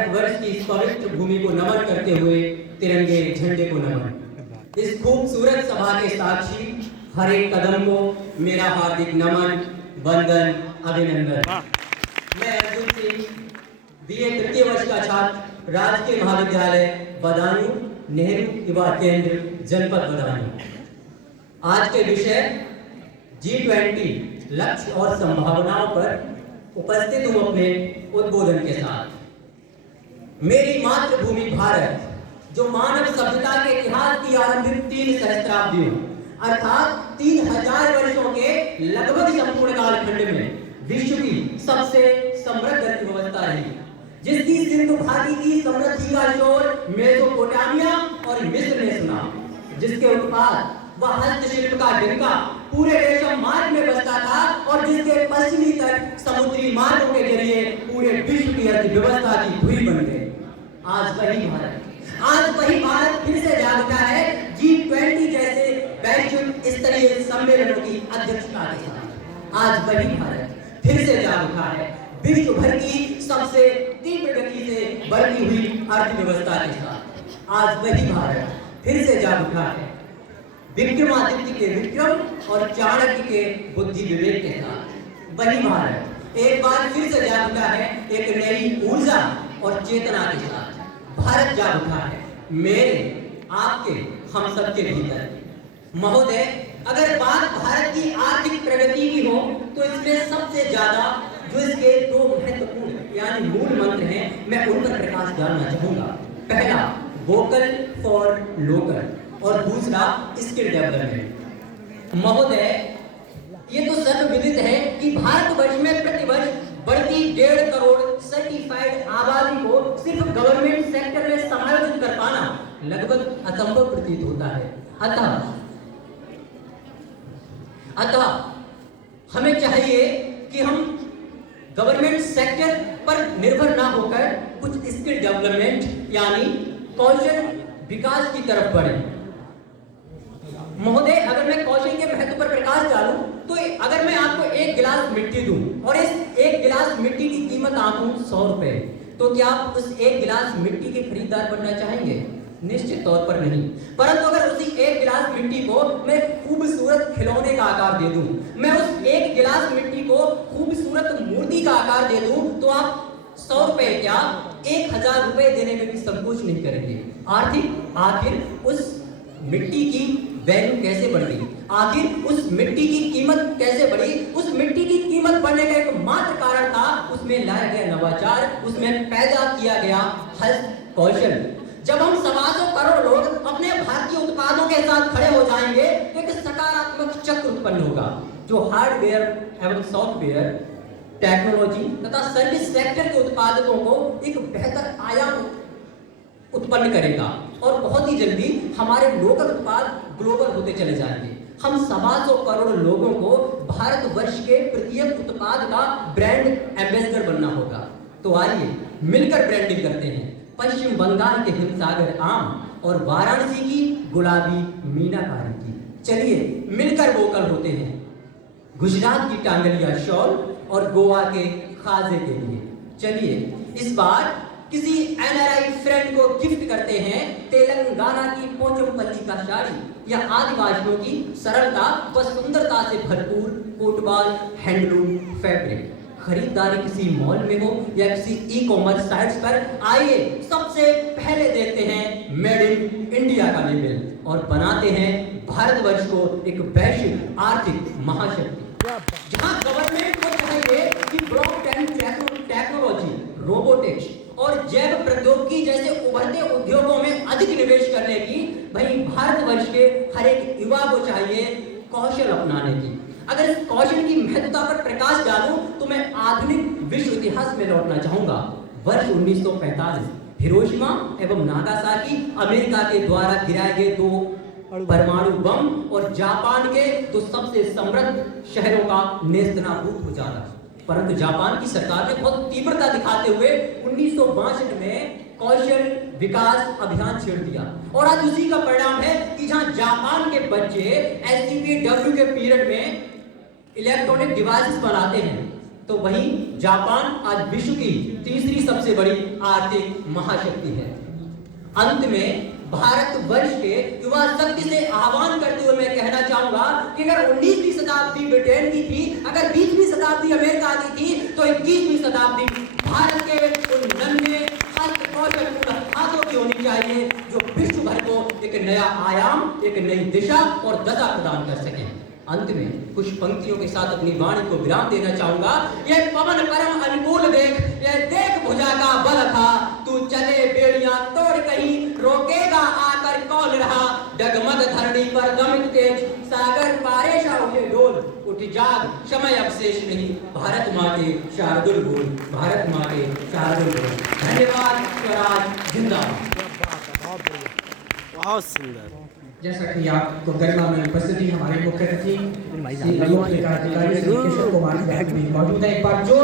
वर्ष की इस पवित्र भूमि को नमन करते हुए तिरंगे झंडे को नमन। इस खूबसूरत सभा के साक्षी हर एक कदम को मेरा हार्दिक नमन, वंदन, अभिनंदन। मैं अर्जुन सिंह, बीए तृतीय वर्ष का छात्र, राजकीय महाविद्यालय बदायूं, नेहरू युवा केंद्र, जनपद बदायूं। आज के विषय G20 लक्ष्य और संभावनाओं पर उपस्थित हूं अपने उद्बोधन के साथ। मेरी मातृभूमि भारत, जो मानव सभ्यता के इतिहास की आरंभिक 3 सहस्त्राब्दियों अर्थात 3000 वर्षों के लगभग संपूर्ण कालखंड में विश्व की सबसे समृद्ध अर्थव्यवस्था रही, जिसकी सिंधु घाटी की समृद्धि का शोर मेसोपोटामिया और मिस्र ने सुना, जिसके उत्पाद व हस्तशिल्प का डंका पूरे रेशम मार्ग में बसता था और जिसके पश्चिमी तट समुद्री मार्गों के जरिए पूरे विश्व की अर्थव्यवस्था की धुरी बन गए। आज वही भारत फिर से जाग उठा है G20 जैसे वैश्विक स्तरीय सम्मेलनों की अध्यक्षता के साथ। आज वही भारत फिर से जाग उठा है विश्व भर की सबसे तीव्र गति से बढ़ती हुई अर्थव्यवस्था के साथ। आज वही भारत फिर से जाग उठा है विक्रमादित्य के विक्रम और चाणक्य के बुद्धि विवेक के साथ। वही भारत एक बार फिर से जाग उठा है एक नई ऊर्जा और चेतना के साथ। भारत जाग उठा है मेरे, आपके, हम सबके भीतर। महोदय, अगर बात भारत की आर्थिक प्रगति की हो तो इसमें सबसे ज्यादा जो इसके 2 महत्वपूर्ण यानी मूल मंत्र हैं, मैं उन पर प्रकाश डालना चाहूंगा। पहला, वोकल फॉर लोकल, और दूसरा, स्किल डेवलपमेंट। महोदय, ये तो सर्वविदित है कि भारतवर्ष में प्रतिवर्ष बढ़ती 1.5 करोड़ सर्टिफाइड आबादी को सिर्फ गवर्नमेंट सेक्टर में समायोजित कर पाना लगभग असंभव प्रतीत होता है। अतः हमें चाहिए कि हम गवर्नमेंट सेक्टर पर निर्भर ना होकर कुछ स्किल डेवलपमेंट यानी कौशल विकास की तरफ बढ़ें। महोदय, अगर मैं कौशल के महत्व पर प्रकाश डालूं तो अगर मैं आपको 1 गिलास मिट्टी दूं और इस 1 गिलास मिट्टी की कीमत आंकूं 100 रुपए, तो क्या आप उस 1 गिलास मिट्टी के खरीदार बनना चाहेंगे? निश्चित तौर पर नहीं। परंतु अगर उसी 1 गिलास मिट्टी को मैं खूबसूरत खिलौने का आकार दे दूं, मैं उस 1 गिलास मिट्टी को खूबसूरत मूर्ति का आकार दे दूं, तो आप 100 रुपए क्या 1000 रुपए देने में भी संकोच नहीं करेंगे। आखिर उस मिट्टी की वैल्यू कैसे बढ़ गई? आखिर उस मिट्टी की कीमत कैसे बढ़ी? उस मिट्टी की कीमत बढ़ने का एकमात्र कारण था उसमें लाया गया नवाचार, उसमें पैदा किया गया हस्त कौशल। जब हम 125 करोड़ लोग अपने भारतीय उत्पादों के साथ खड़े हो जाएंगे तो एक सकारात्मक चक्र उत्पन्न होगा, जो हार्डवेयर एवं सॉफ्टवेयर, टेक्नोलॉजी तथा सर्विस सेक्टर के उत्पादकों को एक बेहतर आयाम उत्पन्न करेगा और बहुत ही जल्दी हमारे लोकल उत्पाद ग्लोबल होते चले जाएंगे। हम 125 करोड़ लोगों को भारतवर्ष के प्रत्येक उत्पाद का ब्रांड एम्बेसडर बनना होगा। तो आइए मिलकर ब्रांडिंग करते हैं पश्चिम बंगाल के हिमसागर आम और वाराणसी की गुलाबी मीनाकारी की। चलिए मिलकर वोकल होते हैं गुजरात की टांगलिया शॉल और गोवा के खाजे के लिए। चलिए इस बार किसी NRI फ्रेंड को गिफ्ट करते हैं तेलंगाना की पोचमपल्ली का साड़ी या आदिवासियों की सरलता व सुंदरता से भरपूर कोटवाल हैंडलूम फैब्रिक। खरीदारी किसी मॉल में हो या किसी ई-कॉमर्स साइट्स पर, आइए सबसे पहले देखते हैं मेड इन इंडिया का लेबल और बनाते हैं भारतवर्ष को एक वैश्विक आर्थिक महाशक्ति, जहां गवर्नमेंट को चाहिए कि ब्लॉकचेन टेक्नोलॉजी, रोबोटिक्स और जैव प्रौद्योगिकी जैसे उभरते उद्योगों में अधिक निवेश करने की। भाई भारतवर्ष के हर एक युवा को चाहिए कौशल अपनाने की। अगर इस कौशल की महत्वता पर प्रकाश डालूं तो मैं आधुनिक विश्व इतिहास में लौटना चाहूंगा। वर्ष 1945, हिरोशिमा एवं नागासाकी अमेरिका के द्वारा गिराए गए 2 परमाणु बम और जापान के 2 सबसे समृद्ध शहरों का नेस्तनाबूद हो जाना। परंतु जापान की सरकार ने बहुत तीव्रता दिखाते हुए 1962 में कौशल विकास अभियान छेड़ दिया और आज उसी का परिणाम है कि जहां जापान के बच्चे STPW के पीरियड में इलेक्ट्रॉनिक डिवाइसेस बनाते हैं, तो वहीं जापान आज विश्व की तीसरी सबसे बड़ी आर्थिक महाशक्ति है। अंत में भारतवर्ष के युवा शक्ति से आह्वान करते हुए मैं कहना चाहूंगा कि अगर 19वीं शताब्दी ब्रिटेन की थी, अगर 20वीं शताब्दी अमेरिका की थी, तो 21वीं शताब्दी भारत के उन नन्हे हस्त कौशलपूर्ण हाथों की होनी चाहिए जो विश्व भर को एक नया आयाम, एक नई दिशा और दशा प्रदान कर सके। अंत में कुछ पंक्तियों के साथ अपनी वाणी को विराम देना चाहूंगा। यह पवन परम अनुकूल देख, यह देख भुजा का बल था, तू चले बेड़ियां तोड़ कहीं, रोकेगा आकर कौन रहा, डगमग धरणी पर गमित तेज, सागर पारे शाह डोल, उठ जाग समय अवशेष नहीं, भारत माँ के शार्दुल बोल, भारत माँ के शार्दुल बोल। धन्यवाद। स्वराज जिंदाबाद। बहुत सुंदर। जैसा कि आपको गरिमा में उपस्थिति हमारे मुख्य अतिथि श्री लोक लेखा अधिकारी श्री केशव कुमार जी भी मौजूद है। एक बार जो